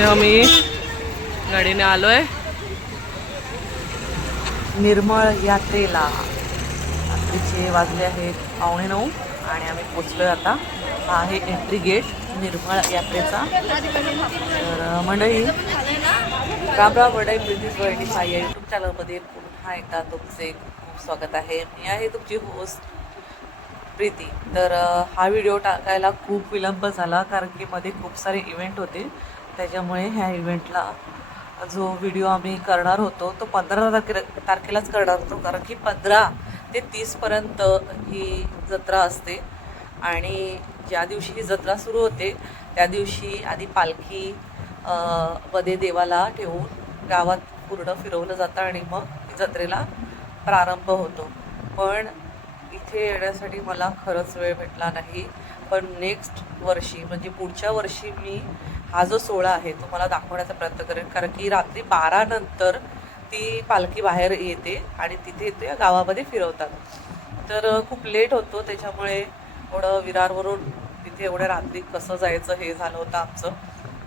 इथे आम्ही गाडीने आलोय. निर्मळ यात्रेला. रात्रीचे वाजले आहेत पावणे नऊ आणि आम्ही पोचलोय आता. हा आहे एंट्री गेट निर्मळ यात्रेचा. तर मंडळी राम राम मंडळी ब्रिटिश वर्ल्ड साई या यूट्यूब चॅनलमध्ये पुन्हा एकदा तुमचे खूप स्वागत आहे. मी आहे तुमची होस्ट प्रीती. तर हा व्हिडिओ टाकायला खूप विलंब झाला कारण की मध्ये खूप सारे इव्हेंट होते. त्याच्यामुळे ह्या इव्हेंटला जो व्हिडिओ आम्ही करणार होतो तो पंधरा तारखे तारखेलाच करणार होतो. कारण की पंधरा ते तीसपर्यंत ही जत्रा असते. आणि ज्या दिवशी ही जत्रा सुरू होते त्या दिवशी आधी पालखी मध्ये देवाला ठेवून गावात पूर्ण फिरवलं जातं आणि मग जत्रेला प्रारंभ होतो. पण इथे येण्यासाठी मला खरंच वेळ भेटला नाही. पण नेक्स्ट वर्षी म्हणजे पुढच्या वर्षी मी हा जो सोहळा आहे तो मला दाखवण्याचा प्रयत्न करेन. कारण की रात्री बारा नंतर ती पालखी बाहेर येते आणि तिथे ते गावामध्ये फिरवतात. तर खूप लेट होतो. त्याच्यामुळे एवढं विरारवरून तिथे एवढ्या रात्री कसं जायचं हे झालं होतं आमचं.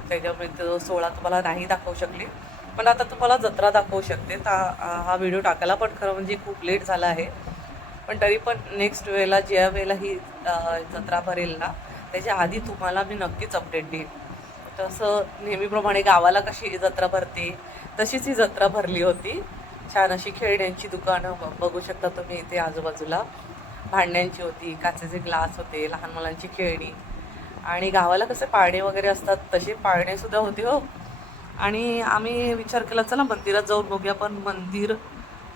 त्याच्यामुळे तो सोहळा तुम्हाला नाही दाखवू शकली. पण आता तुम्हाला जत्रा दाखवू शकते. तर हा व्हिडिओ टाकायला पण खरं म्हणजे खूप लेट झाला आहे. पण तरी पण नेक्स्ट वेळेला ज्या वेळेला ही जत्रा भरेल ना त्याच्या आधी तुम्हाला मी नक्कीच अपडेट देईन. तसं नेहमीप्रमाणे गावाला कशी जत्रा भरते तशीच ही जत्रा भरली होती. छान अशी खेळण्यांची दुकानं ब- बघू शकता तुम्ही इथे आजूबाजूला. भांड्यांची होती काचेचे ग्लास होते लहान मुलांची खेळणी. आणि गावाला कसे पाळणे वगैरे असतात तसे पाळणेसुद्धा होते हो. आणि आम्ही विचार केला चला मंदिरात जाऊन बघूया. पण मंदिर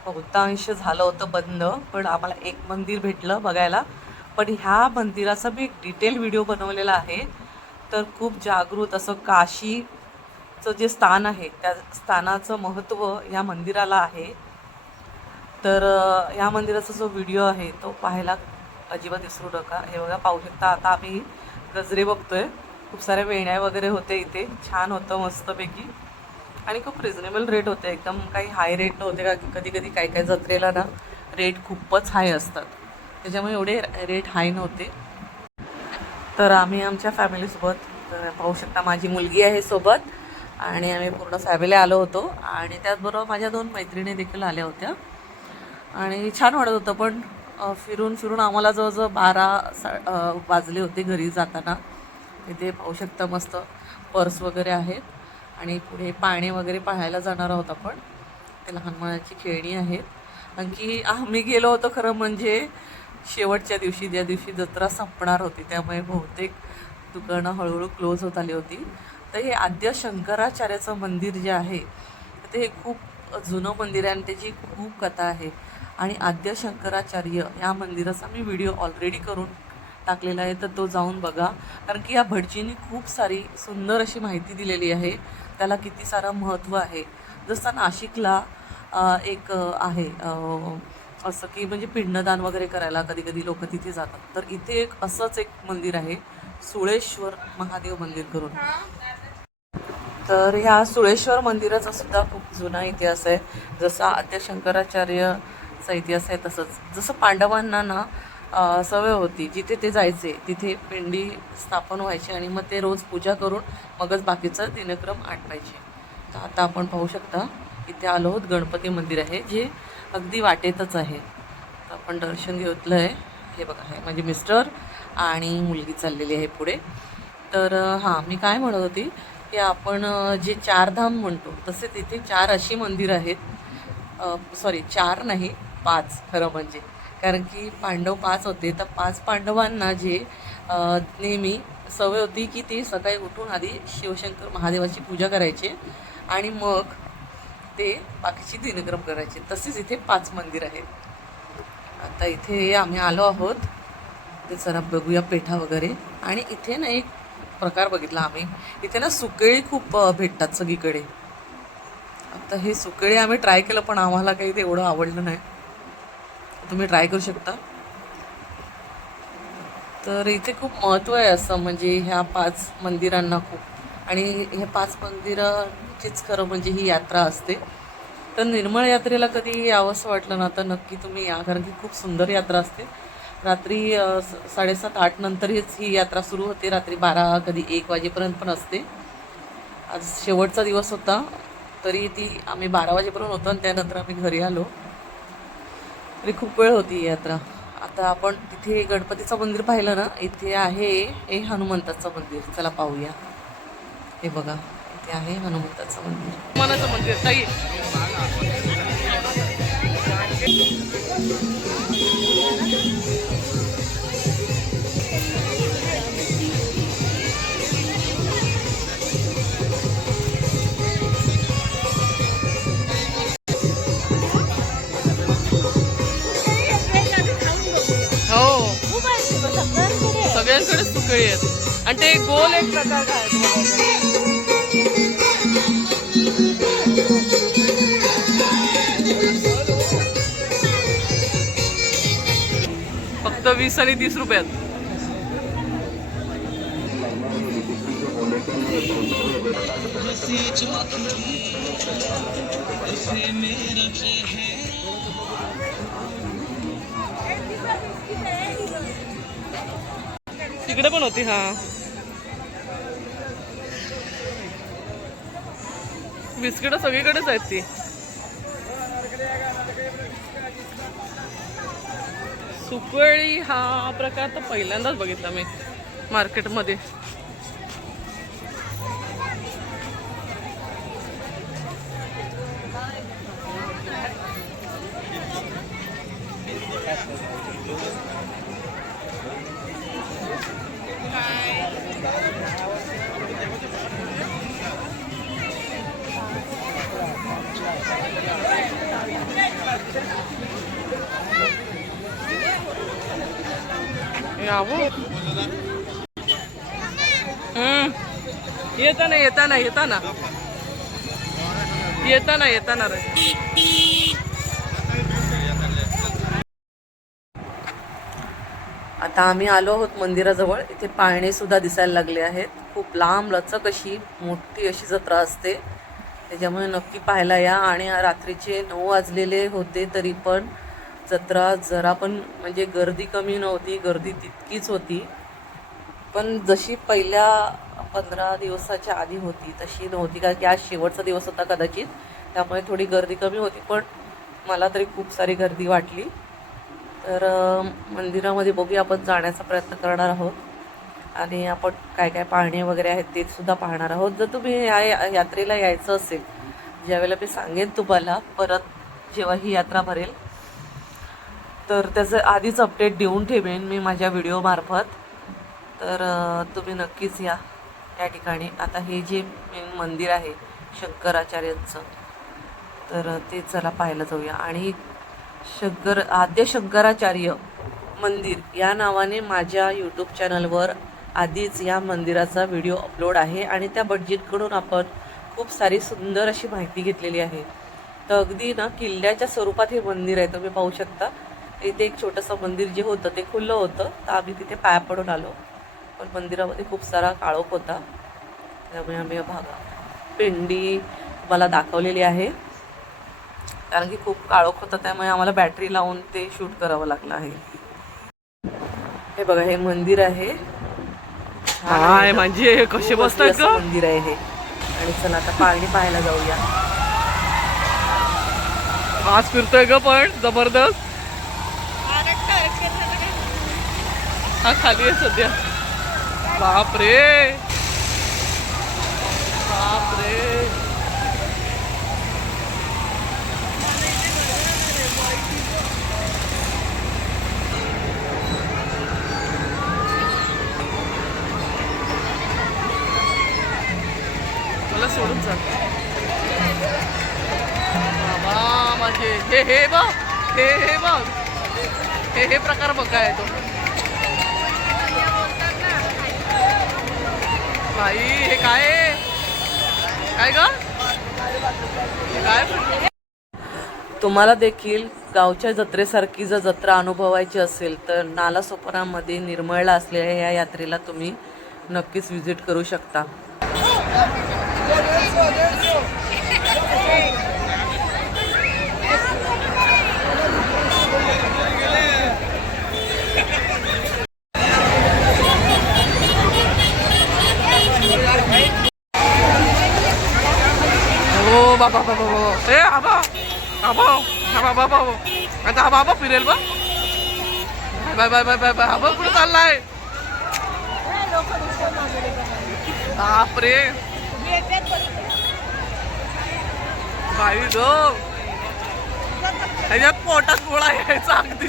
बहुतांश झालं होतं बंद. पण आम्हाला एक मंदिर भेटलं बघायला. पण ह्या मंदिराचा मी एक डिटेल व्हिडिओ बनवलेला आहे. तर खूप जागृत असं काशीचं जे स्थान आहे त्या स्थानाचं महत्त्व ह्या मंदिराला आहे. तर ह्या मंदिराचा जो व्हिडिओ आहे तो पाहायला अजिबात विसरू नका. हे बघा पाहू शकता आता आम्ही गजरे बघतोय. खूप साऱ्या वेण्या वगैरे होते इथे. छान होतं मस्तपैकी. आणि खूप रिझनेबल रेट होते. एकदम काही हाय रेट नव्हते का कधी कधी काही काही जत्रेला ना रेट खूपच हाय असतात. त्याच्यामुळे एवढे रेट हाय नव्हते. तर आम्ही आमच्या फॅमिलीसोबत पाहू शकता माझी मुलगी आहे सोबत आणि आम्ही पूर्ण फॅमिली आलो होतो आणि त्याचबरोबर माझ्या दोन मैत्रिणी देखील आल्या होत्या. आणि छान वाटत होतं पण फिरून फिरून आम्हाला जवळजवळ बारा सा वाजले होते घरी जाताना. इथे पाहू शकता मस्त पर्स वगैरे आहेत आणि पुढे पाणी वगैरे पाहायला जाणार आहोत आपण. ते लहान मुलांची खेळणी आहेत. आणखी आम्ही गेलो होतो खरं म्हणजे शेवटच्या दिवशी ज्या दिवशी जत्रा संपणार होती त्यामुळे बहुतेक दुकानं हळूहळू क्लोज होत आली होती. तर हे आद्य शंकराचार्याचं मंदिर जे आहे ते हे खूप जुनं मंदिर आहे आणि त्याची खूप कथा आहे. आणि आद्य शंकराचार्य या मंदिराचा मी व्हिडिओ ऑलरेडी करून टाकलेला आहे तर तो जाऊन बघा. कारण की या भटजींनी खूप सारी सुंदर अशी माहिती दिलेली आहे. त्याला किती सारं महत्त्व आहे. जसं नाशिकला एक आहे असं की म्हणजे पिंडदान वगैरे करायला कधी कधी लोक तिथे जातात. तर इथे एक असंच एक मंदिर आहे सुळेश्वर महादेव मंदिर करून. तर ह्या सुळेश्वर मंदिराचा सुद्धा खूप जुना इतिहास आहे. जसा आद्य शंकराचार्यचा इतिहास आहे तसंच. जसं पांडवांना ना सवय होती जिथे ते जायचे तिथे पिंडी स्थापन व्हायची आणि मग ते रोज पूजा करून मगच बाकीचं दिनक्रम आटवायचे तर आता आपण पाहू शकता इथे आलो आहोत गणपती मंदिर आहे जे अगदी वाटेतच आहे. तर आपण दर्शन घेतलं आहे हे बघा हे म्हणजे मिस्टर आणि मुलगी चाललेली आहे पुढे. तर हां मी काय म्हणत होती की आपण जे चारधाम म्हणतो तसे तिथे चार अशी मंदिरं आहेत. सॉरी चार नाही पाच खरं म्हणजे. कारण की पांडव पाच होते. तर पाच पांडवांना जे नेहमी सवय होती की ते सकाळी उठून आधी शिवशंकर महादेवाची पूजा करायचे आणि मग ते बाकीची दिनक्रम करायचे. तसेच इथे पाच मंदिर आहेत. आता इथे आम्ही आलो आहोत. ते जरा बघूया पेठा वगैरे. आणि इथे ना एक प्रकार बघितला आम्ही. इथे ना सुकेळी खूप भेटतात सगळीकडे. आता हे सुकेळी आम्ही ट्राय केलं पण आम्हाला काही ते एवढं आवडलं नाही. तुम्ही ट्राय करू शकता. तर इथे खूप महत्त्व आहे असं म्हणजे ह्या पाच मंदिरांना खूप. आणि हे पाच मंदिराचीच खरं म्हणजे ही यात्रा असते. तर निर्मळ यात्रेला कधी यावंसं वाटलं ना तर नक्की तुम्ही या कारण की खूप सुंदर यात्रा असते. रात्री स- साडेसात आठ नंतरच ही यात्रा सुरू होते. रात्री बारा कधी एक वाजेपर्यंत पण असते. आज शेवटचा दिवस होता तरी ती आम्ही बारा वाजेपर्यंत होतो आणि त्यानंतर आम्ही घरी आलो. तरी खूप वेळ होती ही यात्रा. आता आपण तिथे गणपतीचं मंदिर पाहिलं ना इथे आहे हे हनुमंताचं मंदिर. चला पाहूया. हे बघा इथे आहे हनुमंताचं मंदिर. हनुमानाचं मंदिर. ताई हो. सगळ्यांकडेच सुकळी आहेत. ते गोल एक प्रकार आहे? फक्त वीस आणि तीस रुपयात तिकडे पण होती हा बिस्किट सगळीकडेच आहेत ती. सुकळी हा प्रकार तर पहिल्यांदाच बघितला मी मार्केटमध्ये. यावं हम्म. येताना येताना येताना येताना येताना रे आता आम्ही आलो आहोत मंदिराजवळ. इथे पाळणे सुद्धा दिसायला लागले आहेत. खूप लांब लचक अशी मोठी अशी जत्रा असते. त्याच्यामुळे नक्की पाहायला या. आणि रात्रीचे नऊ वाजलेले होते तरी पण जत्रा जरा पण म्हणजे गर्दी कमी नव्हती गर्दी तितकीच होती. पण जशी पहिल्या पंधरा दिवसाच्या आधी होती तशी नव्हती. कारण की आज शेवटचा दिवस होता कदाचित. त्यामुळे थोडी गर्दी कमी होती. पण मला तरी खूप सारी गर्दी वाटली. तर मंदिरामध्ये बघूया आपण जाण्याचा प्रयत्न करणार आहोत. आणि आपण काय काय पाहणे वगैरे आहेत ते सुद्धा पाहणार आहोत. जर तुम्ही या- यात्रेला यायचं असेल ज्यावेळेला मी सांगेन तुम्हाला परत जेव्हा ही यात्रा भरेल तर त्याचं आधीच अपडेट देऊन ठेवेन मी माझ्या व्हिडिओमार्फत तर तुम्ही नक्कीच या. या ठिकाणी. आता हे जे मेन मंदिर आहे शंकराचार्यांचं तर ते चला पाहायला जाऊया. आणि शंकर आद्य शंकराचार्य मंदिर या नावाने माझ्या यूट्यूब चॅनलवर आधीच या मंदिराचा व्हिडिओ अपलोड आहे. आणि त्या बड्जीतकडून आपण खूप सारी सुंदर अशी माहिती घेतलेली आहे. तर अगदी ना किल्ल्याच्या स्वरूपात हे मंदिर आहे तुम्ही पाहू शकता. इथे एक छोटंसं मंदिर जे होतं ते खुलं होतं. तर आम्ही तिथे पाया पडून आलो. पण मंदिरामध्ये खूप सारा काळोख होता. त्यामुळे आम्ही भागा पिंडी मला दाखवलेली आहे. कारण की खूप काळोख होता त्यामुळे आम्हाला बॅटरी लावून ते शूट करावं लागलं आहे. हे बघा हे मंदिर आहे. ना? म्हणजे कसे बसतात मंदिर आहे हे. आणि चला आता पाळणी पाहायला जाऊया. आज फिरतोय ग पण जबरदस्त. हा खाली आहे सध्या. बापरे. बापरे. मला सोडून जा. बाबा माझे. हे हे बघ. हे हे बघ. हे हे प्रकार बघ काय तो भाई हे काय काय ग? काय तुम्हाला देखील गावच्या जत्रेसारखी जर जत्रा अनुभवायची असेल तर नालासोपारामध्ये निर्मळला असलेल्या या यात्रेला तुम्ही नक्कीच व्हिजिट करू शकता. बाबा बाबा बाबा ए आबा आबा आबा बाबा बाबा आता हा बाबा फिरेल बा bye bye bye bye bye आबा कुठं चाललाय बापरे बाई गो ह्याच्यात पोटात गोळा यायचा अगदी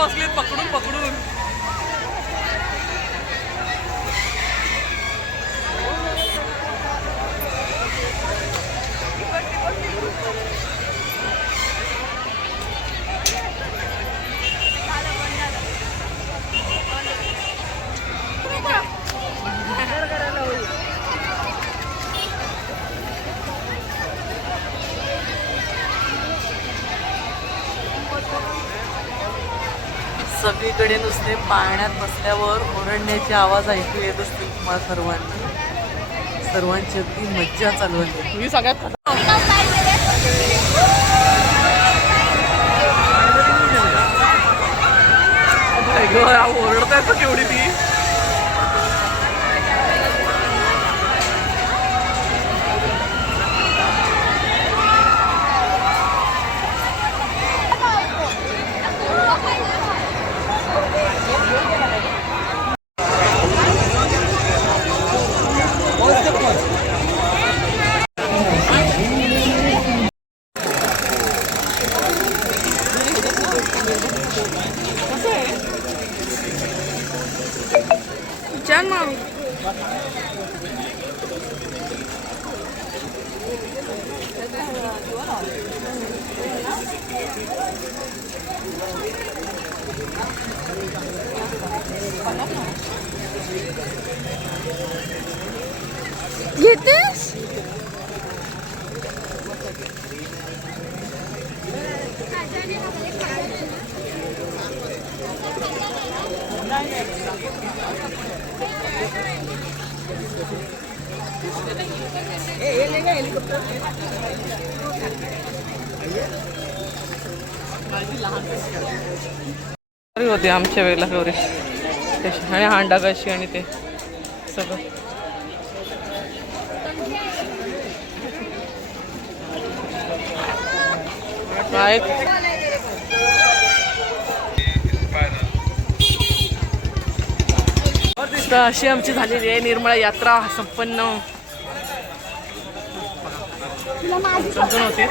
बसलेत पकडून पकडून. सगळीकडे नुसते पाण्यात बसल्यावर ओरडण्याचे आवाज ऐकू येत असतील तुम्हाला सर्वांना. सर्वांची अगदी मज्जा चालू आहे. मी सगळ्यात ओरडताय बाई गं, ती. तर केवढी ती घेतेस होती आमच्या वेळेला गौरी. तशी आणि हांडा कशी आणि ते सगळं. आहेत तर अशी आमची झालेली आहे. निर्मळा यात्रा संपन्न. संपन्न होती.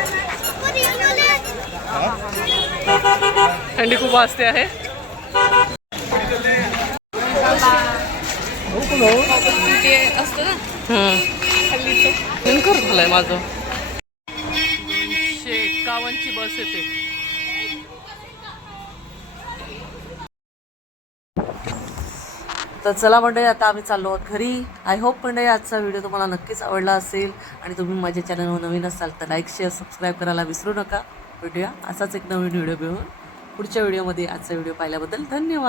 थंडी खूप वाजते आहे. ते असतं ना. नेमकं झालंय माझं. शेकावनची बस येते. तर चला मंडळी आता आम्ही चाललो आहोत घरी. आय होप मंडळी आजचा व्हिडिओ तुम्हाला नक्कीच आवडला असेल आणि तुम्ही माझ्या चॅनलवर नवीन असाल तर लाईक शेअर सबस्क्राईब करायला विसरू नका. भेटूया असाच एक नवीन व्हिडिओ घेऊन. पुढच्या व्हिडिओमध्ये आजचा व्हिडिओ पाहिल्याबद्दल धन्यवाद.